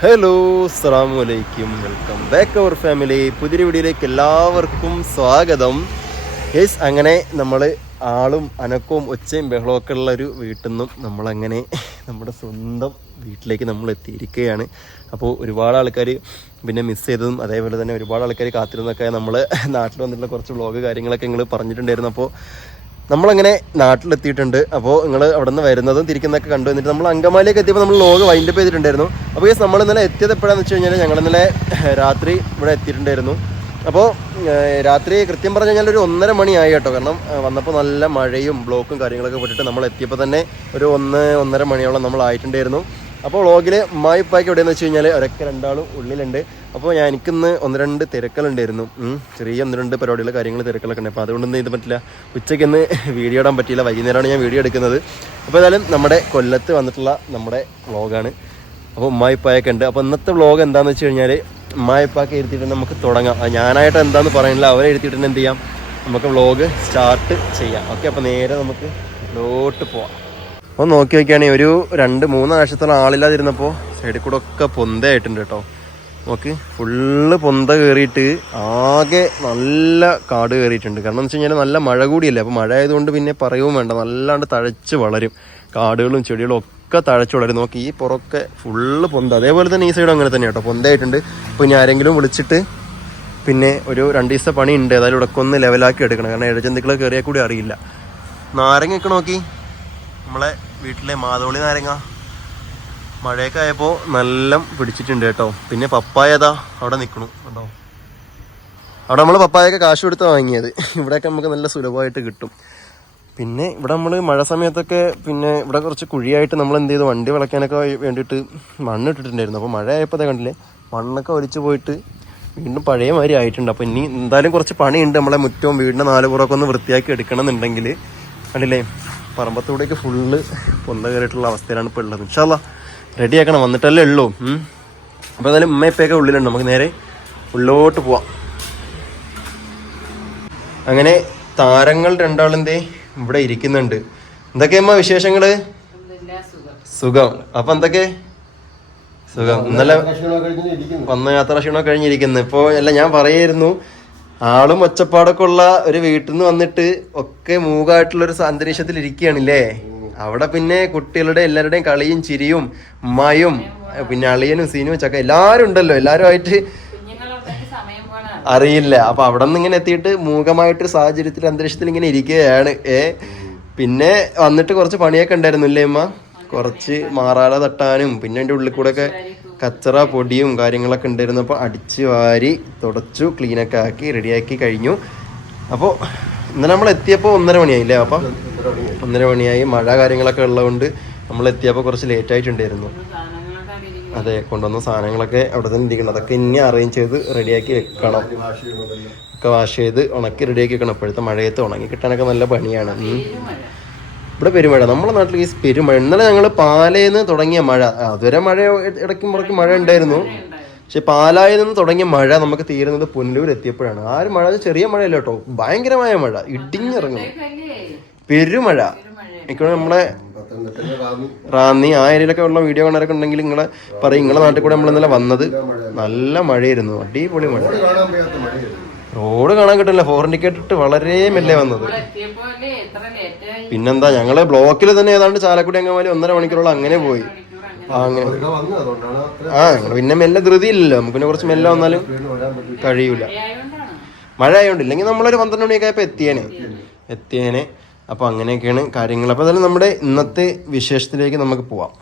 Hello അസ്സാം welcome back അവർ family പുതിയൊരു വീഡിയോയിലേക്ക് എല്ലാവർക്കും സ്വാഗതം. യെസ് അങ്ങനെ നമ്മൾ ആളും അനക്കവും ഒച്ചയും ബഹളവും ഒക്കെ ഉള്ള ഒരു വീട്ടിൽ നിന്നും നമ്മളങ്ങനെ നമ്മുടെ സ്വന്തം വീട്ടിലേക്ക് നമ്മൾ എത്തിയിരിക്കുകയാണ്. അപ്പോൾ ഒരുപാട് ആൾക്കാർ പിന്നെ മിസ് ചെയ്തതും അതേപോലെ തന്നെ ഒരുപാട് ആൾക്കാർ കാത്തിരുന്നൊക്കെ നമ്മൾ നാട്ടിൽ വന്നിട്ടുള്ള കുറച്ച് വ്ളോഗ് കാര്യങ്ങളൊക്കെ നിങ്ങൾ പറഞ്ഞിട്ടുണ്ടായിരുന്നു. അപ്പോൾ നമ്മളങ്ങനെ നാട്ടിലെത്തിയിട്ടുണ്ട്. അപ്പോൾ നിങ്ങൾ അവിടെ നിന്ന് വരുന്നതും തിരിക്കുന്നതൊക്കെ കണ്ടു. വന്നിട്ട് നമ്മൾ അങ്കമാലിയൊക്കെ എത്തിയപ്പോൾ നമ്മൾ ലോഗ് വൈൻഡപ്പ് ചെയ്തിട്ടുണ്ടായിരുന്നു. അപ്പോൾ നമ്മൾ ഇന്നലെ എത്തിയത് എപ്പോഴാണെന്ന് വെച്ച് കഴിഞ്ഞാൽ ഞങ്ങൾ ഇന്നലെ രാത്രി ഇവിടെ എത്തിയിട്ടുണ്ടായിരുന്നു. അപ്പോൾ രാത്രി കൃത്യം പറഞ്ഞു കഴിഞ്ഞാൽ ഒരു ഒന്നര മണിയായി കേട്ടോ. കാരണം വന്നപ്പോൾ നല്ല മഴയും ബ്ലോക്കും കാര്യങ്ങളൊക്കെ പെട്ടിട്ട് നമ്മൾ എത്തിയപ്പോൾ തന്നെ ഒരു ഒന്ന് ഒന്നര മണിയോളം നമ്മൾ ആയിട്ടുണ്ടായിരുന്നു. അപ്പോൾ വ്ളോഗിൽ ഉമ്മായിപ്പായ്ക്ക് എവിടെയെന്ന് വെച്ച് കഴിഞ്ഞാൽ ഒരൊക്കെ രണ്ടാളും ഉള്ളിലുണ്ട്. അപ്പോൾ ഞാൻ എനിക്കിന്ന് ഒന്ന് രണ്ട് തിരക്കലുണ്ടായിരുന്നു. ചെറിയ ഒന്ന് രണ്ട് പരിപാടികൾ കാര്യങ്ങൾ തിരക്കലൊക്കെ ഉണ്ട്. അപ്പോൾ അതുകൊണ്ടൊന്നും ഇത് പറ്റില്ല. ഉച്ചയ്ക്ക് ഇന്ന് വീഡിയോ ഇടാൻ പറ്റിയില്ല. വൈകുന്നേരമാണ് ഞാൻ വീഡിയോ എടുക്കുന്നത്. അപ്പോൾ ഏതായാലും നമ്മുടെ കൊല്ലത്ത് വന്നിട്ടുള്ള നമ്മുടെ വ്ളോഗാണ്. അപ്പോൾ ഉമ്മായിപ്പായൊക്കെ ഉണ്ട്. അപ്പോൾ ഇന്നത്തെ വ്ളോഗ് എന്താണെന്ന് വെച്ച് കഴിഞ്ഞാൽ ഉമ്മായിപ്പാക്ക് എഴുതിയിട്ട് നമുക്ക് തുടങ്ങാം. ഞാനായിട്ട് എന്താണെന്ന് പറയുന്നില്ല അവരെ എഴുതിയിട്ട് എന്ത് ചെയ്യാം? നമുക്ക് വ്ളോഗ് സ്റ്റാർട്ട് ചെയ്യാം. ഓക്കെ അപ്പോൾ നേരെ നമുക്ക് ലോട്ട് പോവാം. അപ്പോൾ നോക്കി നോക്കിയാണെങ്കിൽ ഒരു രണ്ട് മൂന്ന് ആഴ്ചത്തോളം ആളില്ലാതിരുന്നപ്പോൾ സൈഡിൽ കൂടെ ഒക്കെ പൊന്തയായിട്ടുണ്ട് കേട്ടോ. നോക്ക് ഫുള്ള് പൊന്ത കയറിയിട്ട് ആകെ നല്ല കാട് കയറിയിട്ടുണ്ട് കാരണം എന്ന് വെച്ച് കഴിഞ്ഞാൽ നല്ല മഴ കൂടിയല്ലേ? അപ്പോൾ മഴ ആയതുകൊണ്ട് പിന്നെ പറയവും വേണ്ട. നല്ലാണ്ട് തഴച്ച് വളരും. കാടുകളും ചെടികളും ഒക്കെ തഴച്ച് വളരും. നോക്കി ഈ പുറമൊക്കെ ഫുള്ള് പൊന്ത. അതേപോലെ തന്നെ ഈ സൈഡും അങ്ങനെ തന്നെ കേട്ടോ. പൊന്തയായിട്ടുണ്ട്. അപ്പോൾ ഇനി ആരെങ്കിലും വിളിച്ചിട്ട് പിന്നെ ഒരു രണ്ട് ദിവസത്തെ പണി ഉണ്ട് ഏതായാലും ഇവിടെ ഒന്ന് ലെവലാക്കി എടുക്കണം. കാരണം ഇഴജന്തുക്കളെ കയറിയാൽ കൂടി അറിയില്ല. നാരങ്ങയൊക്കെ നോക്കി. നമ്മളെ വീട്ടിലെ മാതോളി നാരങ്ങ. മഴയൊക്കെ ആയപ്പോൾ നല്ല പിടിച്ചിട്ടുണ്ട് കേട്ടോ. പിന്നെ പപ്പായ ഏതാ അവിടെ നിൽക്കണു കേട്ടോ. അവിടെ നമ്മൾ പപ്പായൊക്കെ കാശ് കൊടുത്ത് വാങ്ങിയത്. ഇവിടെയൊക്കെ നമുക്ക് നല്ല സുലഭമായിട്ട് കിട്ടും. പിന്നെ ഇവിടെ നമ്മൾ മഴ സമയത്തൊക്കെ പിന്നെ ഇവിടെ കുറച്ച് കുഴിയായിട്ട് നമ്മൾ എന്ത് ചെയ്തു? വണ്ടി വിളക്കാനൊക്കെ വേണ്ടിയിട്ട് മണ്ണ് ഇട്ടിട്ടുണ്ടായിരുന്നു അപ്പോൾ മഴ ആയപ്പോൾ അതേ കണ്ടില്ലേ? മണ്ണൊക്കെ ഒലിച്ചു പോയിട്ട് വീണ്ടും പഴയ മാതിരി ആയിട്ടുണ്ട്. അപ്പോൾ ഇനി എന്തായാലും കുറച്ച് പണിയുണ്ട്. നമ്മളെ മുറ്റവും വീടിന്റെ നാല് പുറമൊക്കെ ഒന്ന് വൃത്തിയാക്കി എടുക്കണം എന്നുണ്ടെങ്കിൽ കണ്ടില്ലേ? പറമ്പത്തൂടെയൊക്കെ ഫുള്ള് പൊന്ത കയറിയിട്ടുള്ള അവസ്ഥയിലാണ് ഇപ്പോൾ ഉള്ളത്. ഇൻഷാല്ല റെഡിയാക്കണം വന്നിട്ടല്ലേ ഉള്ളൂ. അപ്പോൾ എന്തായാലും ഉമ്മയപ്പയൊക്കെ ഉള്ളിലുണ്ട്. നമുക്ക് നേരെ ഉള്ളോട്ട് പോവാം. അങ്ങനെ താരങ്ങൾ രണ്ടാളെന്തേ ഇവിടെ ഇരിക്കുന്നുണ്ട്. എന്തൊക്കെയമ്മ വിശേഷങ്ങൾ സുഖം. അപ്പം എന്തൊക്കെ? സുഖം. ഇന്നലെ വന്ന യാത്ര ക്ഷീണം കഴിഞ്ഞിരിക്കുന്നു. ഇപ്പോൾ അല്ല ഞാൻ പറയായിരുന്നു ആളും ഒച്ചപ്പാടൊക്കെ ഉള്ള ഒരു വീട്ടിൽ നിന്ന് വന്നിട്ട് ഒക്കെ മൂകായിട്ടുള്ള ഒരു അന്തരീക്ഷത്തിൽ ഇരിക്കുകയാണല്ലേ അവിടെ പിന്നെ കുട്ടികളുടെ എല്ലാവരുടെയും കളിയും ചിരിയും മയും പിന്നെ അളിയനും സീനും ചക്ക എല്ലാവരും ഉണ്ടല്ലോ. എല്ലാവരുമായിട്ട് അറിയില്ല. അപ്പൊ അവിടെ നിന്ന് ഇങ്ങനെ എത്തിയിട്ട് മൂകമായിട്ടൊരു സാഹചര്യത്തിൽ അന്തരീക്ഷത്തിൽ ഇങ്ങനെ ഇരിക്കുകയാണ്. ഏ? പിന്നെ വന്നിട്ട് കുറച്ച് പണിയൊക്കെ ഉണ്ടായിരുന്നു അല്ലേ അമ്മ കുറച്ച് മാറാല തട്ടാനും പിന്നെ അതിന്റെ ഉള്ളിൽ കൂടെ ഒക്കെ കച്ചറ പൊടിയും കാര്യങ്ങളൊക്കെ ഉണ്ടായിരുന്നപ്പോൾ അടിച്ച് വാരി തുടച്ചു ക്ലീനൊക്കെ ആക്കി റെഡിയാക്കി കഴിഞ്ഞു. അപ്പോൾ ഇന്നലെ നമ്മൾ എത്തിയപ്പോൾ ഒന്നര മണിയായില്ലേ അപ്പം ഒന്നര മണിയായി. മഴ കാര്യങ്ങളൊക്കെ ഉള്ളതുകൊണ്ട് നമ്മൾ എത്തിയപ്പോൾ കുറച്ച് ലേറ്റ് ആയിട്ടുണ്ടായിരുന്നു. അതെ കൊണ്ടുവന്ന സാധനങ്ങളൊക്കെ അവിടെ തന്നെ ഇരിക്കണം. അതൊക്കെ ഇനി അറേഞ്ച് ചെയ്ത് റെഡിയാക്കി വെക്കണം. ഒക്കെ വാഷ് ചെയ്ത് ഉണക്കി റെഡിയാക്കി വെക്കണം. ഇപ്പോഴത്തെ മഴയത്ത് ഉണങ്ങി കിട്ടാനൊക്കെ നല്ല പണിയാണ്. ഇവിടെ പെരുമഴ. നമ്മുടെ നാട്ടിൽ ഈ പെരുമഴ. ഇന്നലെ ഞങ്ങൾ പാലയിൽ തുടങ്ങിയ മഴ. അതുവരെ മഴ ഇടയ്ക്ക് മുറയ്ക്ക് മഴ ഉണ്ടായിരുന്നു. പക്ഷെ പാലായിൽ നിന്ന് തുടങ്ങിയ മഴ നമുക്ക് തീരുന്നത് പുനലൂർ എത്തിയപ്പോഴാണ്. ആ ഒരു മഴ ചെറിയ മഴയല്ല കേട്ടോ. ഭയങ്കരമായ മഴ. ഇടിഞ്ഞിറങ്ങുന്നു. പെരുമഴ. എനിക്ക് നമ്മളെ റാന്നി ആ ഏരിയയിലൊക്കെ ഉള്ള വീഡിയോ കാണാനൊക്കെ ഉണ്ടെങ്കിൽ നിങ്ങളെ പറയും. നിങ്ങളെ നാട്ടിൽ കൂടെ നമ്മൾ ഇന്നലെ വന്നത് നല്ല മഴയായിരുന്നു. അടിപൊളി മഴ. റോഡ് കാണാൻ കിട്ടില്ല. ഫോർ ഇൻഡിക്കേറ്റർ വളരെ മെല്ലെ വന്നത്. പിന്നെന്താ ഞങ്ങൾ ബ്ലോക്കിൽ തന്നെ ഏതാണ്ട് ചാലക്കുടി അങ്കമാലി ഒന്നര മണിക്കൂറോളം അങ്ങനെ പോയി. ആ അങ്ങനെ. ആ ഞങ്ങൾ പിന്നെ മെല്ലെ ധൃതിയില്ലല്ലോ നമുക്ക് പിന്നെ കുറച്ച് മെല്ലെ വന്നാലും കഴിയൂല. മഴ ആയതുകൊണ്ട് ഇല്ലെങ്കിൽ നമ്മളൊരു പന്ത്രണ്ട് മണിയൊക്കെ ആയപ്പോൾ എത്തിയേനെ. എത്തിയേനെ. അപ്പോൾ അങ്ങനെയൊക്കെയാണ് കാര്യങ്ങൾ അപ്പോൾ അതായത് നമ്മുടെ ഇന്നത്തെ വിശേഷത്തിലേക്ക് നമുക്ക് പോവാം.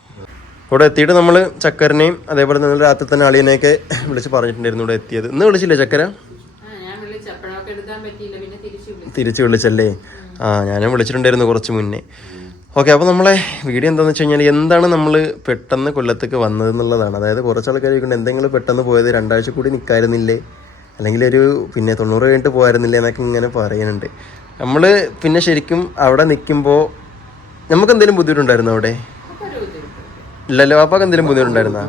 ഇവിടെ എത്തിയിട്ട് നമ്മൾ ചക്കരനെയും അതേപോലെ തന്നെ രാത്രി തന്നെ അളിയനെയൊക്കെ വിളിച്ച് പറഞ്ഞിട്ടുണ്ടായിരുന്നു ഇവിടെ എത്തിയത്. ഇന്ന് വിളിച്ചില്ലേ ചക്കര ഞാൻ വിളിച്ചപ്പോഴൊക്കെ എടുക്കാൻ പറ്റിയില്ല പിന്നെ തിരിച്ചു വിളിച്ചു. തിരിച്ച് വിളിച്ചല്ലേ? ആ ഞാനും വിളിച്ചിട്ടുണ്ടായിരുന്നു കുറച്ച് മുന്നേ. ഓക്കെ അപ്പോൾ നമ്മളെ വീഡിയോ എന്താണെന്ന് വെച്ച് കഴിഞ്ഞാൽ എന്താണ് നമ്മൾ പെട്ടെന്ന് കൊല്ലത്തേക്ക് വന്നത് എന്നുള്ളതാണ്. അതായത് കുറച്ച് ആൾക്കാർ ചോദിക്കുന്നത് എന്തെങ്കിലും പെട്ടെന്ന് പോയത്? രണ്ടാഴ്ച കൂടി നിൽക്കായിരുന്നില്ലേ അല്ലെങ്കിൽ ഒരു പിന്നെ തൊണ്ണൂറ് കഴിഞ്ഞിട്ട് പോയായിരുന്നില്ലേ എന്നൊക്കെ ഇങ്ങനെ പറയുന്നുണ്ട്. നമ്മൾ പിന്നെ ശരിക്കും അവിടെ നിൽക്കുമ്പോൾ നമുക്ക് എന്തെങ്കിലും ബുദ്ധിമുട്ടുണ്ടായിരുന്നു അവിടെ? ഇല്ലല്ലോ പാപ്പാക്ക് എന്തെങ്കിലും ബുദ്ധിമുട്ടുണ്ടായിരുന്നോ?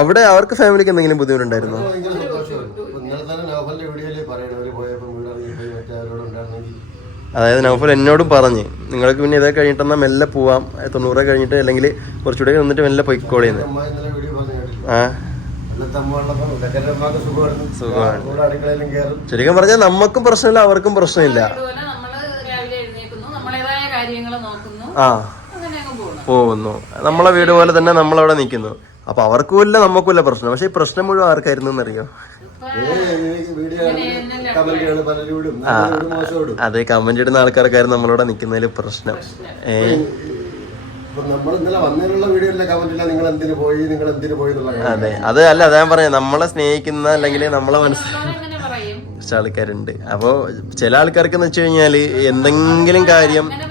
അവിടെ അവർക്ക് ഫാമിലിക്ക് എന്തെങ്കിലും ബുദ്ധിമുട്ടുണ്ടായിരുന്നോ? അതായത് നൗഫൽ എന്നോടും പറഞ്ഞ് നിങ്ങൾക്ക് പിന്നെ ഇതൊക്കെ കഴിഞ്ഞിട്ടെന്നാൽ മെല്ലെ പോവാം തൊണ്ണൂറ് കഴിഞ്ഞിട്ട് അല്ലെങ്കിൽ കുറച്ചുകൂടെ നിന്നിട്ട് മെല്ലെ കേട്ടില്ലേ ആ. സുഖമാണ്. ശരിക്കും പറഞ്ഞാൽ നമുക്കും പ്രശ്നമില്ല അവർക്കും പ്രശ്നമില്ല. ആ. പോകുന്നു. നമ്മളെ വീട് പോലെ തന്നെ നമ്മളവിടെ നിൽക്കുന്നു. അപ്പൊ അവർക്കും ഇല്ല നമുക്കും ഇല്ല പ്രശ്നം. പക്ഷെ ഈ പ്രശ്നം മുഴുവൻ ആർക്കായിരുന്നു എന്നറിയോ? അതെ കമന്റ് ഇടുന്ന ആൾക്കാർക്കായിരുന്നു നമ്മളോട് നിൽക്കുന്നതിൽ പ്രശ്നം. ഏ. നമ്മൾ ഇന്നലെ വന്നതിനുള്ള വീഡിയോ അല്ല കമന്റ് നിങ്ങൾ എന്തിനു പോയി നിങ്ങൾ എന്തിനു പോയി എന്നുള്ള കാര്യം. അതെ അത് അല്ല അതാ ഞാൻ പറയാം നമ്മളെ സ്നേഹിക്കുന്ന അല്ലെങ്കിൽ നമ്മളെ പറയും. കുറച്ച് ആൾക്കാരുണ്ട്. അപ്പോ ചില ആൾക്കാർക്ക് എന്ന് വെച്ച് കഴിഞ്ഞാൽ എന്തെങ്കിലും കാര്യം പറഞ്ഞ്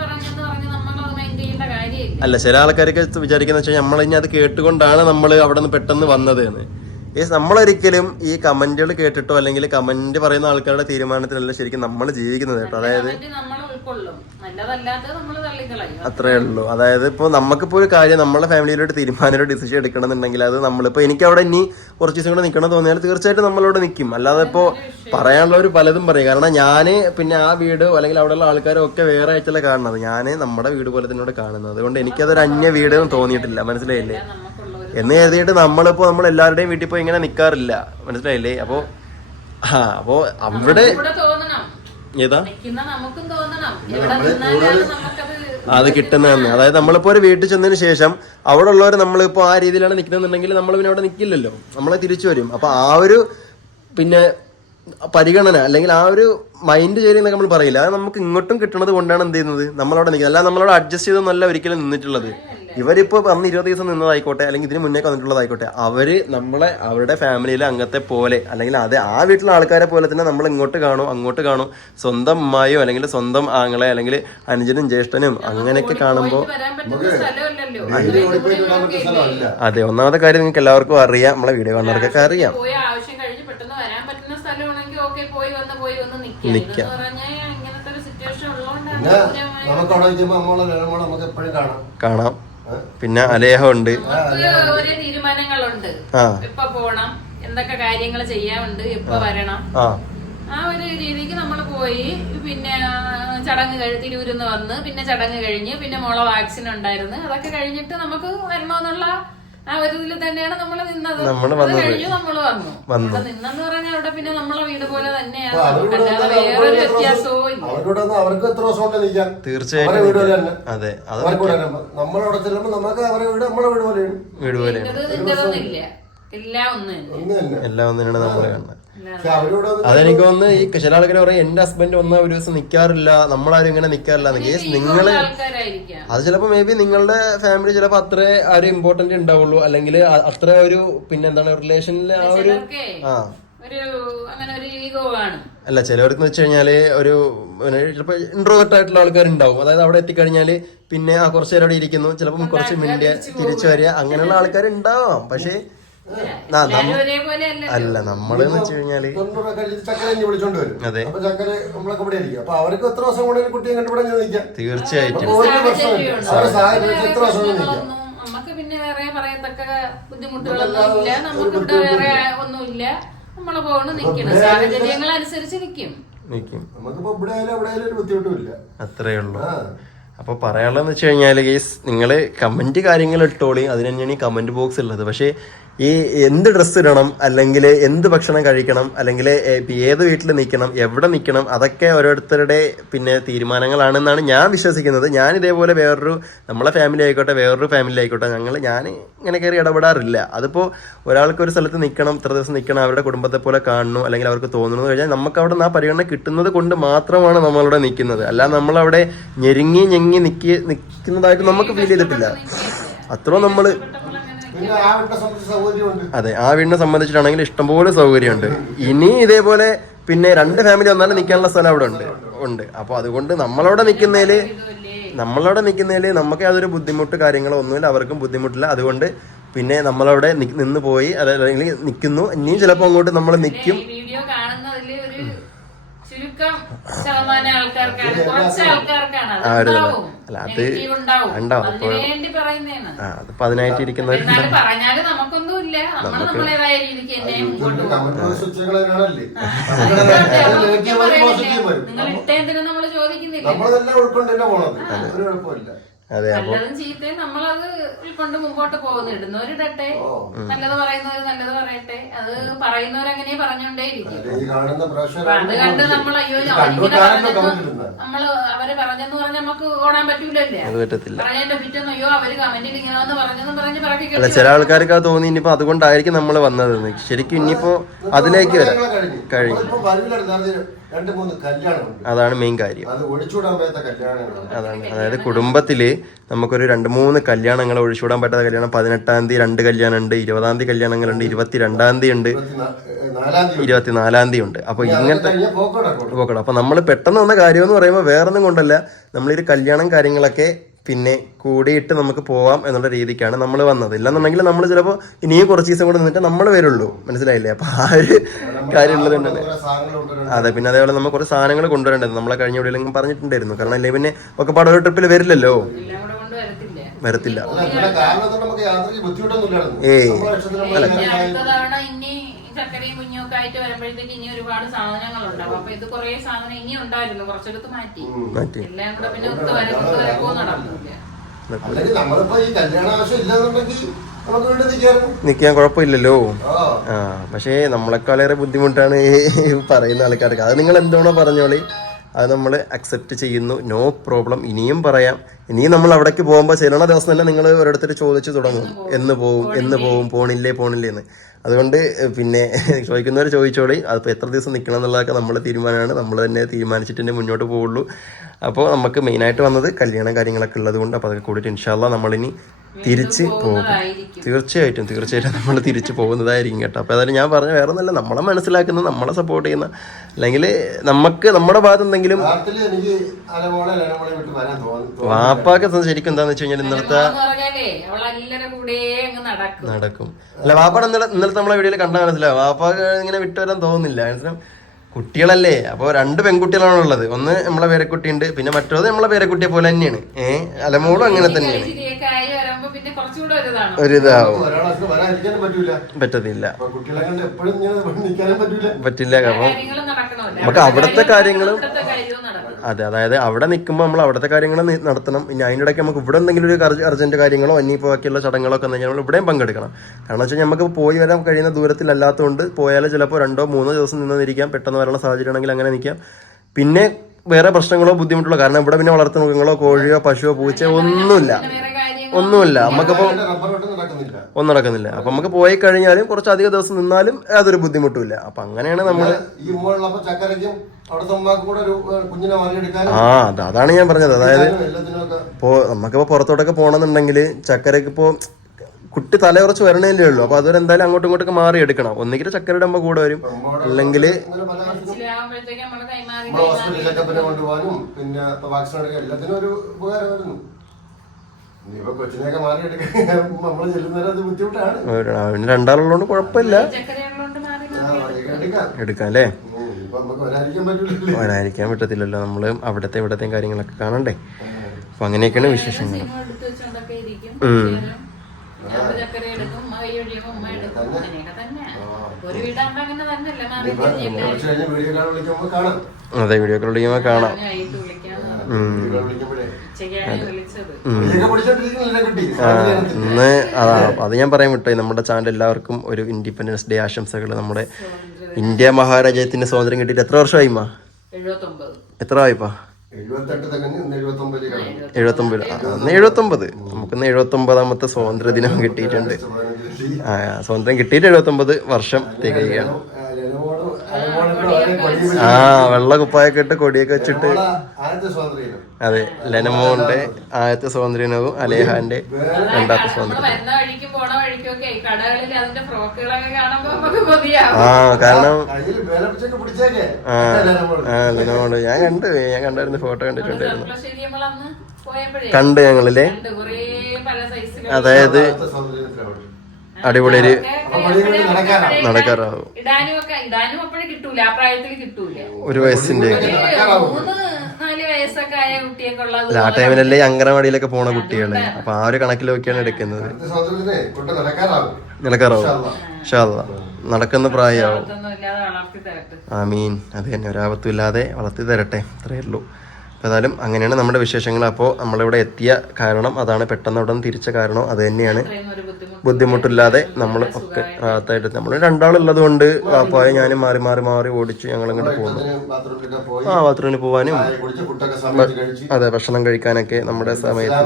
അല്ല ചില ആൾക്കാർക്ക് വിചാരിക്കുന്ന വെച്ചാൽ നമ്മൾ ഇനി അത് കേട്ടുകൊണ്ടാണ് നമ്മൾ അവിടെ നിന്ന് പെട്ടെന്ന് വന്നത് എന്ന്. ഈ നമ്മളൊരിക്കലും ഈ കമന്റുകൾ കേട്ടിട്ടോ അല്ലെങ്കിൽ കമന്റ് പറയുന്ന ആൾക്കാരുടെ തീരുമാനത്തിലല്ല ശരിക്കും നമ്മൾ ജീവിക്കുന്നത്. കേട്ടോ അതായത് അത്രേ ഉള്ളൂ. അതായത് ഇപ്പോൾ നമുക്കിപ്പോൾ ഒരു കാര്യം നമ്മളെ ഫാമിലിയിലോട്ട് തീരുമാനം ഒരു ഡിസിഷൻ എടുക്കണമെന്നുണ്ടെങ്കിൽ അത് നമ്മളിപ്പോൾ എനിക്ക് അവിടെ ഇനി കുറച്ച് ദിവസം കൂടെ നിൽക്കണം തോന്നിയാൽ തീർച്ചയായിട്ടും നമ്മളോട് നിൽക്കും അല്ലാതെ ഇപ്പോൾ പറയാനുള്ളവർ പലതും പറയും. കാരണം ഞാൻ പിന്നെ ആ വീട് അല്ലെങ്കിൽ അവിടെയുള്ള ആൾക്കാരും ഒക്കെ വേറെ ആയിട്ടല്ല കാണുന്നത്. ഞാൻ നമ്മുടെ വീട് പോലെ തന്നെ കാണുന്നത്. അതുകൊണ്ട് എനിക്കതൊരു അന്യ വീട് തോന്നിയിട്ടില്ല. മനസ്സിലായില്ലേ? എന്ന് കരുതിയിട്ട് നമ്മളിപ്പോ നമ്മൾ എല്ലാവരുടെയും വീട്ടിൽ പോയി ഇങ്ങനെ നിൽക്കാറില്ല മനസ്സിലായില്ലേ? അപ്പോൾ ആ അപ്പോൾ അവിടെ ഏതാ? അത് കിട്ടുന്നതെന്ന്. അതായത് നമ്മളിപ്പോ ഒരു വീട്ടിൽ ചെന്നതിന് ശേഷം അവിടെ ഉള്ളവർ നമ്മളിപ്പോ ആ രീതിയിലാണ് നിൽക്കുന്നുണ്ടെങ്കിൽ നമ്മൾ പിന്നെ അവിടെ നിൽക്കില്ലല്ലോ നമ്മളെ തിരിച്ചു വരും. അപ്പൊ ആ ഒരു പിന്നെ പരിഗണന അല്ലെങ്കിൽ ആ ഒരു മൈൻഡ് ചെയ്യുന്നൊക്കെ നമ്മൾ പറയില്ല. അത് നമുക്ക് ഇങ്ങോട്ടും കിട്ടുന്നത് കൊണ്ടാണ് എന്ത് ചെയ്യുന്നത്? നമ്മളവിടെ നിൽക്കുന്നത് അല്ലാതെ നമ്മളവിടെ അഡ്ജസ്റ്റ് ചെയ്തൊന്നല്ല ഒരിക്കലും നിന്നിട്ടുള്ളത്. ഇവരിപ്പോ അന്ന് ഇരുപത് ദിവസം നിന്നതായിക്കോട്ടെ അല്ലെങ്കിൽ ഇതിന് മുന്നേ വന്നിട്ടുള്ളതായിക്കോട്ടെ അവർ നമ്മളെ അവരുടെ ഫാമിലിയിലെ അംഗത്തെ പോലെ അല്ലെങ്കിൽ അത് ആ വീട്ടിലെ ആൾക്കാരെ പോലെ തന്നെ നമ്മൾ ഇങ്ങോട്ട് കാണും അങ്ങോട്ട് കാണും. സ്വന്തം അമ്മായോ അല്ലെങ്കിൽ സ്വന്തം ആങ്ങളെ അല്ലെങ്കിൽ അനുജനും ജ്യേഷ്ഠനും അങ്ങനെയൊക്കെ കാണുമ്പോൾ അതെ ഒന്നാമത്തെ കാര്യം നിങ്ങൾക്ക് എല്ലാവർക്കും അറിയാം നമ്മളെ വീഡിയോ കാണുന്നവർക്കൊക്കെ അറിയാം. പോയി ആവശ്യം കഴിഞ്ഞ് പെട്ടെന്ന് വരാൻ പറ്റുന്ന സ്ഥലമാണെങ്കിൽ ഓക്കെ പോയി വന്ന് പോയി വന്ന് നിൽക്കാം നമുക്ക് അവിടെ നമുക്ക് എപ്പോഴും കാണാം. കാണാം. പിന്നെ അലേഹമുണ്ട്. ഉണ്ട് ഒരേ തീരുമാനങ്ങളുണ്ട്. ആ. എപ്പോ പോണം? എന്തൊക്കെ കാര്യങ്ങൾ ചെയ്യാനുണ്ട്? എപ്പോ വരണം? ആ. ഒരു രീതിക്ക് നമ്മൾ പോയി. പിന്നെ ചടങ്ങ് കഴി തിരൂരിന്ന് വന്ന് പിന്നെ ചടങ്ങ് കഴിഞ്ഞ് പിന്നെ മോളെ വാക്സിൻ ഉണ്ടായിരുന്നു. അതൊക്കെ കഴിഞ്ഞിട്ട് നമുക്ക് വരണമെന്നുള്ള ആ ഒരു ഇതിൽ തന്നെയാണ് നമ്മൾ നിന്നത്. അത്. കഴിഞ്ഞു നമ്മൾ വന്നു. വന്നു. അവിടെ നിന്നെന്ന് പറഞ്ഞാൽ അവിടെ പിന്നെ നമ്മളെ വീട് പോലെ തന്നെയാണ്. അല്ലാതെ വേറൊരു വ്യത്യാസവും ഇല്ല. അവർക്ക് എത്ര ദിവസം കൊണ്ട് നിൽക്കാം തീർച്ചയായിട്ടും അവരെ വീട് തന്നെ അതെ. നമ്മളവിടെ ചെല്ലുമ്പോൾ നമുക്ക് അവരെ വീട് നമ്മളെ വീട് പോലെയാണ്. വീട് പോലെ എല്ലാം ഒന്നിനാണ് നമ്മൾ കാണുന്നത്. അതെനിക്ക് വന്ന് ഈ ചില ആൾക്കാർ പറയും എന്റെ ഹസ്ബൻഡ് ഒന്നാ ഒരു ദിവസം നിൽക്കാറില്ല നമ്മളാരും ഇങ്ങനെ നിൽക്കാറില്ല കേസ് നിങ്ങൾ ആൾക്കാരായിരിക്കാം. അത് ചിലപ്പോൾ മേ ബി നിങ്ങളുടെ ഫാമിലി ചിലപ്പോ അത്ര ആ ഒരു ഇമ്പോർട്ടന്റ് ഉണ്ടാവുള്ളൂ അല്ലെങ്കിൽ അത്ര ഒരു പിന്നെ എന്താണ് റിലേഷനിൽ ആ ഒരു ആ. ഒരു അങ്ങനെ ഒരു ഈഗോ കാണും അല്ല ചിലവർക്ക് വെച്ച് കഴിഞ്ഞാൽ ഒരു ചിലപ്പോ ഇൻട്രോവേർട്ട് ആയിട്ടുള്ള ആൾക്കാർ ഉണ്ടാവും അതായത് അവിടെ എത്തിക്കഴിഞ്ഞാൽ പിന്നെ ആ കുറച്ചു നേരം അവിടെ ഇരിക്കുന്നു. ചിലപ്പോ കുറച്ച് മിനിറ്റ് തിരിച്ചു വരിക അങ്ങനെയുള്ള ആൾക്കാർ ഉണ്ടാവാം പക്ഷേ ആ, നമ്മ- അല്ല നമ്മൾ വെച്ച് കഴിഞ്ഞാൽ അതെ. അപ്പൊ അവർക്ക് എത്ര ദിവസം കൂടെ കുട്ടിയെ നിൽക്കാം? തീർച്ചയായിട്ടും. നമുക്ക് പിന്നെ വേറെ പറയത്തക്ക ബുദ്ധിമുട്ടുകളൊന്നും ഇല്ല. നമുക്ക് ഇവിടെ വേറെ ഒന്നുമില്ല. നമ്മളെ പോകണം നിക്കണം. സാഹചര്യങ്ങൾ അനുസരിച്ച് നിൽക്കും അത്രേ ഉള്ളൂ. അപ്പോൾ പറയാനുള്ളതെന്ന് വെച്ച് കഴിഞ്ഞാൽ ഗേസ് നിങ്ങൾ കമന്റ് കാര്യങ്ങൾ ഇട്ടോളി. അതിന് തന്നെയാണ് ഈ കമന്റ് ബോക്സ് ഉള്ളത്. പക്ഷേ ഈ എന്ത് ഡ്രസ്സ് ഇടണം അല്ലെങ്കിൽ എന്ത് ഭക്ഷണം കഴിക്കണം അല്ലെങ്കിൽ ഏത് വീട്ടിൽ നിൽക്കണം എവിടെ നിൽക്കണം അതൊക്കെ ഓരോരുത്തരുടെ പിന്നെ തീരുമാനങ്ങളാണെന്നാണ് ഞാൻ വിശ്വസിക്കുന്നത്. ഞാൻ ഇതേപോലെ വേറൊരു നമ്മളെ ഫാമിലി ആയിക്കോട്ടെ വേറൊരു ഫാമിലി ആയിക്കോട്ടെ ഞങ്ങൾ ഞാൻ ഇങ്ങനെ കയറി ഇടപെടാറില്ല. അതിപ്പോൾ ഒരാൾക്ക് ഒരു സ്ഥലത്ത് നിൽക്കണം ഇത്ര ദിവസം നിൽക്കണം അവരുടെ കുടുംബത്തെ പോലെ കാണുന്നു അല്ലെങ്കിൽ അവർക്ക് തോന്നുന്നു കഴിഞ്ഞാൽ നമുക്ക് അവിടെ നിന്ന് ആ പരിഗണന കിട്ടുന്നത് കൊണ്ട് മാത്രമാണ് നമ്മളവിടെ നിൽക്കുന്നത്. അല്ല നമ്മളവിടെ ഞെരുങ്ങി ഞെങ്ങി നിൽക്കി നിൽക്കുന്നതായിട്ട് നമുക്ക് ഫീൽ ചെയ്തിട്ടില്ല. അത്രയും നമ്മൾ അതെ ആ വീടിനെ സംബന്ധിച്ചിട്ടാണെങ്കിൽ ഇഷ്ടംപോലെ സൗകര്യമുണ്ട്. ഇനി ഇതേപോലെ പിന്നെ രണ്ട് ഫാമിലി വന്നാലും നിൽക്കാനുള്ള സ്ഥലം അവിടെ ഉണ്ട്. ഉണ്ട്. അപ്പോൾ അതുകൊണ്ട് നമ്മളവിടെ നിൽക്കുന്നതിൽ നമ്മളവിടെ നിൽക്കുന്നതിൽ നമുക്ക് യാതൊരു ബുദ്ധിമുട്ട് കാര്യങ്ങളോ ഒന്നുമില്ല. അവർക്കും ബുദ്ധിമുട്ടില്ല. അതുകൊണ്ട് പിന്നെ നമ്മളവിടെ നിന്ന് പോയി അതായത് അല്ലെങ്കിൽ നിൽക്കുന്നു. ഇനിയും ചിലപ്പോൾ അങ്ങോട്ട് നമ്മൾ നിൽക്കും ഈ വീഡിയോ കാണുന്നതിൽ ഒരു ചുരുക്കം ശതമാനം ആൾക്കാർക്കാണ്. കുറച്ച് ആൾക്കാർക്കാണ്. ഉണ്ടാവും. അല്ല, അത് ഉണ്ടാവും. പറയുന്നതാണ്. ആ എന്നാലും പറഞ്ഞാൽ നമുക്കൊന്നും ഇല്ല. നമ്മൾ നമ്മളേതായ രീതിക്ക് മുമ്പോട്ട് പോകും നിങ്ങൾ ഇട്ടേന്തിനും നമ്മൾ ചോദിക്കുന്നില്ല? പോണത്. ഒരു കുഴപ്പമില്ല. അതെ അപ്പൊ നല്ലതും ചീത്തയും നമ്മളത് കൊണ്ട് മുമ്പോട്ട് പോകുന്നു. ഇടുന്നവരിടട്ടെ നല്ലത് പറയുന്നവര് നല്ലത് പറയട്ടെ. അത് പറയുന്നവരങ്ങനെ പറഞ്ഞോണ്ടേ കണ്ട് നമ്മൾ അയ്യോ അവർ പറഞ്ഞെന്ന് പറഞ്ഞ നമുക്ക് ഓടാൻ പറ്റൂലല്ലേ? അത് പറ്റത്തില്ല. പറഞ്ഞതിന്റെ പിറ്റേന്ന് അയ്യോ അവർ കമന്റിൽ ഇങ്ങനെ വന്ന് പറഞ്ഞെന്ന് പറഞ്ഞ് പറക്കി അല്ല ചില ആൾക്കാർക്ക് അത് തോന്നി ഇനിയിപ്പോ അതുകൊണ്ടായിരിക്കും നമ്മൾ വന്നത് ശരിക്കും ഇനിയിപ്പോ അതിലേക്ക് വരാം. കഴിഞ്ഞു. രണ്ട് മൂന്ന് കല്യാണമുണ്ട്. അതാണ് മെയിൻ കാര്യം. അത് ഒഴിച്ചുവിടാൻ പറ്റാത്ത കല്യാണങ്ങളാണ്. അതാണ്. അതായത് കുടുംബത്തിൽ നമുക്കൊരു രണ്ട് മൂന്ന് കല്യാണങ്ങൾ ഒഴിച്ചുകൂടാൻ പറ്റാത്ത കല്യാണം പതിനെട്ടാം തീയതി രണ്ട് കല്യാണം ഉണ്ട് ഇരുപതാം തീയതി കല്യാണങ്ങളുണ്ട് ഇരുപത്തിരണ്ടാം തീയതി ഉണ്ട് ഇരുപത്തി ഏ, നാലാം തീയതി ഇരുപത്തിനാലാം തീയതി ഉണ്ട്. അപ്പൊ ഇങ്ങനത്തെ പോക്കോട്ടെ അപ്പൊ നമ്മൾ പെട്ടെന്ന് വന്ന കാര്യം എന്ന് പറയുമ്പോൾ വേറൊന്നും കൊണ്ടല്ല. നമ്മളൊരു കല്യാണം കാര്യങ്ങളൊക്കെ പിന്നെ കൂടിയിട്ട് നമുക്ക് പോവാം എന്നുള്ള രീതിക്കാണ് നമ്മൾ വന്നത്. ഇല്ലെന്നുണ്ടെങ്കിൽ നമ്മൾ ചിലപ്പോൾ ഇനിയും കുറച്ച് ദിവസം കൂടെ നിന്നിട്ട് നമ്മൾ വരുള്ളൂ. മനസ്സിലായില്ലേ? അപ്പൊ ആ ഒരു കാര്യമുള്ളത് കുറെ കൊണ്ടുവരണം അതെ പിന്നെ അതേപോലെ നമ്മൾ കുറച്ച് സാധനങ്ങൾ കൊണ്ടുവരേണ്ടത്. നമ്മളെ കഴിഞ്ഞ എവിടെയെങ്കിലും പറഞ്ഞിട്ടുണ്ടായിരുന്നു. കാരണം അല്ലേ പിന്നെ ഒക്കെ പാടെ ഒരു ട്രിപ്പിൽ വരില്ലല്ലോ? വരത്തില്ല. ഏയ്. അല്ല ചക്കരയും കുഞ്ഞും ഒക്കെ ആയിട്ട് വരുമ്പോഴത്തേക്ക് ഇനി ഒരുപാട് സാധനങ്ങൾ ഉണ്ടാവും അപ്പൊ ഇത് കുറെ സാധനം ഇനി ഉണ്ടായിരുന്നു. കുറച്ചെടുത്ത് മാറ്റി. എല്ലാം കൂടെ പിന്നെ ഒത്ത് വരക്കൊത്ത് വരക്കോ നടക്കില്ല അല്ലെങ്കിൽ നമ്മളിപ്പോ ഈ കല്യാണ ആവശ്യം ഇല്ലെന്നുണ്ടെങ്കിൽ നമുക്ക് വീണ്ടും നിൽക്കാറും നിൽക്കാൻ കുഴപ്പമില്ലല്ലോ. ആ. ആ പക്ഷേ നമ്മളെക്കാളേറെ ബുദ്ധിമുട്ടാണ് ഈ പറയുന്ന ആൾക്കാർക്ക്. അത് നിങ്ങൾ എന്താണോ പറഞ്ഞോളി. അത് നമ്മൾ അക്സെപ്റ്റ് ചെയ്യുന്നു. നോ പ്രോബ്ലം ഇനിയും പറയാം. ഇനിയും നമ്മൾ അവിടേക്ക് പോകുമ്പോൾ ചെല്ലണ ദിവസം തന്നെ നിങ്ങൾ ഓരോരുത്തർ ചോദിച്ചു തുടങ്ങും. എന്ന് പോവും എന്ന് പോവും പോണില്ലേ പോണില്ലേ എന്ന്. അതുകൊണ്ട് പിന്നെ ചോദിക്കുന്നവർ ചോദിച്ചോളി. അതിപ്പോൾ എത്ര ദിവസം നിൽക്കണം എന്നുള്ളതൊക്കെ നമ്മൾ തീരുമാനമാണ്. നമ്മൾ തന്നെ തീരുമാനിച്ചിട്ട് തന്നെ മുന്നോട്ട് പോവുള്ളൂ. അപ്പോൾ നമുക്ക് മെയിനായിട്ട് വന്നത് കല്യാണം കാര്യങ്ങളൊക്കെ ഉള്ളതുകൊണ്ട് അപ്പോൾ അതൊക്കെ കൂടിയിട്ട് ഇൻഷാല്ല നമ്മളിനി തിരിച്ച് പോകും തീർച്ചയായിട്ടും തീർച്ചയായിട്ടും നമ്മൾ തിരിച്ചു പോകുന്നതായിരിക്കും കേട്ടോ. അപ്പോൾ അതായത് ഞാൻ പറഞ്ഞ വേറെ ഒന്നല്ല നമ്മളെ മനസ്സിലാക്കുന്ന നമ്മളെ സപ്പോർട്ട് ചെയ്യുന്ന അല്ലെങ്കിൽ നമുക്ക് നമ്മുടെ ഭാഗത്ത് എന്തെങ്കിലും വാപ്പാക്ക് ശരിക്കും എന്താന്ന് വെച്ച് കഴിഞ്ഞാൽ ഇന്നലത്തെ നടക്കും. നടക്കും. അല്ല വാപ്പാടെ ഇന്നലെ ഇന്നലത്തെ നമ്മളെ വീഡിയോയിൽ കണ്ടാൽ മനസ്സിലാവും വാപ്പാക്ക് ഇങ്ങനെ വിട്ടുവരാൻ തോന്നുന്നില്ല കാരണം കുട്ടികളല്ലേ? അപ്പോൾ രണ്ട് പെൺകുട്ടികളാണ് ഉള്ളത്. ഒന്ന് നമ്മളെ പേരക്കുട്ടിയുണ്ട് പിന്നെ മറ്റേത് നമ്മളെ പേരക്കുട്ടിയെ പോലെ തന്നെയാണ്. ഏഹ് അലമോളും അങ്ങനെ തന്നെയാണ്. ശരിയൊക്കെ പിന്നെ കുറച്ചുകൂടെ ഒരു ഇതാണ് ഒരിതാവും. ഒരാളെ വരാതിരിക്കാനും പറ്റൂല. പറ്റത്തില്ല അപ്പൊ കുട്ടികളെ കണ്ട് എപ്പോഴും ഇങ്ങനെ നിൽക്കാനും പറ്റൂല. പറ്റില്ല കാരണം കാര്യങ്ങളും നടക്കണമല്ലോ. നമുക്ക് അവിടുത്തെ കാര്യങ്ങളും ഇവിടുത്തെ കാര്യവും നടക്കും അതെ അതായത് അവിടെ നിൽക്കുമ്പോൾ നമ്മൾ അവിടത്തെ കാര്യങ്ങൾ നി- നടത്തണം. ഇനി അതിന്റെ ഇടയ്ക്ക് നമുക്ക് ഇവിടെ എന്തെങ്കിലും ഒരു അർജ- അർജന്റ് കാര്യങ്ങളോ ഇനിയിപ്പോൾ ബാക്കിയുള്ള ചടങ്ങുകളൊക്കെ ഉണ്ടെങ്കിൽ നമ്മൾ ഇവിടെയും പങ്കെടുക്കണം. കാരണം വെച്ചാൽ നമുക്ക് പോയി വരാൻ കഴിയുന്ന ദൂരത്തിലല്ലാത്തതുകൊണ്ട് പോയാൽ ചിലപ്പോൾ രണ്ടോ മൂന്നോ ദിവസം നിന്നിരിക്കാം. പെട്ടെന്ന് വരാനുള്ള സാഹചര്യം ആണെങ്കിൽ അങ്ങനെ നിൽക്കാം. പിന്നെ വേറെ പ്രശ്നങ്ങളോ ബുദ്ധിമുട്ടുള്ളോ കാരണം ഇവിടെ പിന്നെ വളർത്തു മൃഗങ്ങളോ കോഴിയോ പശുവോ പൂച്ചയോ ഒന്നുമില്ല. പിന്നെ വേറെ കാര്യങ്ങൾ ഒന്നുമില്ല. നമുക്കിപ്പോൾ ഒന്നും നടക്കുന്നില്ല. അപ്പൊ നമുക്ക് പോയി കഴിഞ്ഞാലും കുറച്ച് അധിക ദിവസം നിന്നാലും യാതൊരു ബുദ്ധിമുട്ടുമില്ല. അപ്പൊ അങ്ങനെയാണ് നമ്മൾ ആ അതാണ് ഞാൻ പറഞ്ഞത്. അതായത് ഇപ്പോ നമുക്കിപ്പോ പുറത്തോട്ടൊക്കെ പോകണമെന്നുണ്ടെങ്കിൽ ചക്കരക്ക് ഇപ്പോ കുട്ടി തലയുറച്ച് വരണേലേ ഉള്ളൂ. അപ്പൊ അതൊരു എന്തായാലും അങ്ങോട്ടും ഇങ്ങോട്ടൊക്കെ മാറി എടുക്കണം. ഒന്നുകിൽ ചക്കരയുടെ അമ്മ കൂടെ വരും. അല്ലെങ്കിൽ പിന്നെ വാക്സിൻ എടുക്കാൻ എല്ലാത്തിനും ഒരു ഉപകാരം അവന് രണ്ടാളുള്ളതുകൊണ്ട് കുഴപ്പമില്ല. എടുക്കാം. അല്ലേ? വരാനിരിക്കാൻ പറ്റത്തില്ലല്ലോ. നമ്മൾ അവിടത്തെ ഇവിടത്തെയും കാര്യങ്ങളൊക്കെ കാണണ്ടേ? അപ്പൊ അങ്ങനെയൊക്കെയാണ് വിശേഷങ്ങൾ. അതെ വീഡിയോ കോൾ വിളിക്കുമ്പോ കാണാം. ഇന്ന് അതാ അത് ഞാൻ പറയാൻ വിട്ടോ. നമ്മുടെ ചാനൽ എല്ലാവർക്കും ഒരു ഇൻഡിപെൻഡൻസ് ഡേ ആശംസകൾ. നമ്മുടെ ഇന്ത്യ മഹാരാജ്യത്തിന്റെ സ്വാതന്ത്ര്യം കിട്ടിയിട്ട് എത്ര വർഷമായി മാ? എത്ര ആയിപ്പാ എഴുപത്തൊമ്പത്. ആ, അന്ന് എഴുപത്തൊമ്പത്. നമുക്കിന്ന് എഴുപത്തൊമ്പതാമത്തെ സ്വാതന്ത്ര്യ ദിനം കിട്ടിയിട്ടുണ്ട്. ആ സ്വാതന്ത്ര്യം കിട്ടിയിട്ട് എഴുപത്തൊമ്പത് വർഷം തികയുകയാണ്. ആ വെള്ള കുപ്പായൊക്കെ ഇട്ട് കൊടിയൊക്കെ വെച്ചിട്ട് അതെ ലെനമോന്റെ ആദ്യത്തെ സ്വാതന്ത്ര്യനവും അലേഹാന്റെ രണ്ടാമത്തെ സ്വാതന്ത്ര്യം ആ കാരണം ആ ആ ലെനമോണ്ട് ഞാൻ കണ്ടു ഞാൻ കണ്ടായിരുന്നു ഫോട്ടോ കണ്ടിട്ടുണ്ടായിരുന്നു. കണ്ട് ഞങ്ങളില്ലേ കണ്ട് കുറേ പല സൈസിലും അതായത് അടിപൊളി ഒരു നടക്കാറാവും. ഇടാനും ഒക്കെ ഇടാനും അപ്പോഴും കിട്ടൂല ആ പ്രായത്തിൽ കിട്ടൂല. ഒരു വയസ്സിന്റെ വയസ്സൊക്കെ ആയ കുട്ടിയൊക്കെ ഉള്ളത് ആ ടൈമിലല്ലേ ഈ പോണ കുട്ടികൾ അപ്പൊ ആ ഒരു കണക്കിൽ നോക്കിയാണ് എടുക്കുന്നത്. നടക്കാറാവും. നിനക്കറാവും നടക്കുന്ന പ്രായമാവും. ഒന്നും ഇല്ലാതെ വളർത്തി തരട്ടെ. ആമീൻ. അത് തന്നെ. ഒരാപത്തും ഇല്ലാതെ വളർത്തി തരട്ടെ. അത്രയേ ഉള്ളൂ. അപ്പോൾ ഏതായാലും അങ്ങനെയാണ് നമ്മുടെ വിശേഷങ്ങൾ. അപ്പോൾ നമ്മളിവിടെ എത്തിയ കാരണം അതാണ്. പെട്ടെന്ന് അവിടെ നിന്ന് തിരിച്ച കാരണം അത് തന്നെയാണ്. ബുദ്ധിമുട്ടില്ലാതെ നമ്മൾ ഒക്കെ റാത്തായിട്ട് നമ്മൾ രണ്ടാളുള്ളത് കൊണ്ട് വാപ്പായ ഞാനും മാറി മാറി മാറി ഓടിച്ച് ഞങ്ങൾ ഇങ്ങോട്ട് പോകുന്നു. ആ ബാത്റൂമിൽ പോവാനും അതെ ഭക്ഷണം കഴിക്കാനൊക്കെ നമ്മുടെ സമയത്ത്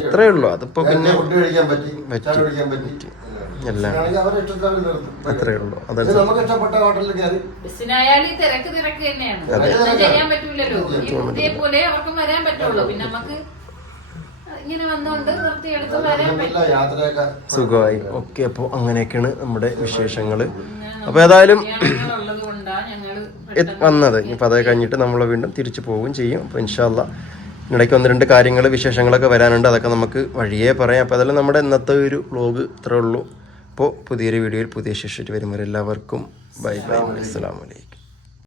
അത്രേ ഉള്ളൂ. അതിപ്പോ പിന്നെ പറ്റി എല്ലാം അത്രേ ഉള്ളൂ. അത്. ഇങ്ങനെ വന്നുകൊണ്ട് നിർത്തിയെടുത്ത് വരാൻ പറ്റും. യാത്രയൊക്കെ സുഖമായി. ഓക്കെ അപ്പോൾ അങ്ങനെയൊക്കെയാണ് നമ്മുടെ വിശേഷങ്ങൾ അപ്പോൾ ഏതായാലും ഉള്ളത് കൊണ്ടാണ് ഞങ്ങൾ എ- വന്നത്. ഇനിയിപ്പോൾ അതൊക്കെ കഴിഞ്ഞിട്ട് നമ്മൾ വീണ്ടും തിരിച്ചു പോവുകയും ചെയ്യും. അപ്പോൾ ഇൻഷാല്ല ഇടയ്ക്ക് ഒന്ന് രണ്ട് കാര്യങ്ങൾ വിശേഷങ്ങളൊക്കെ വരാനുണ്ട്. അതൊക്കെ നമുക്ക് വഴിയേ പറയാം. അപ്പോൾ അതെല്ലാം നമ്മുടെ ഇന്നത്തെ ഒരു വ്ലോഗ് ഇത്രേ ഉള്ളൂ. അപ്പോൾ പുതിയൊരു വീഡിയോയിൽ പുതിയ ശേഷിട്ട് വരുമ്പോൾ എല്ലാവർക്കും ബൈ. ബൈ അസ്സാം വലൈക്കും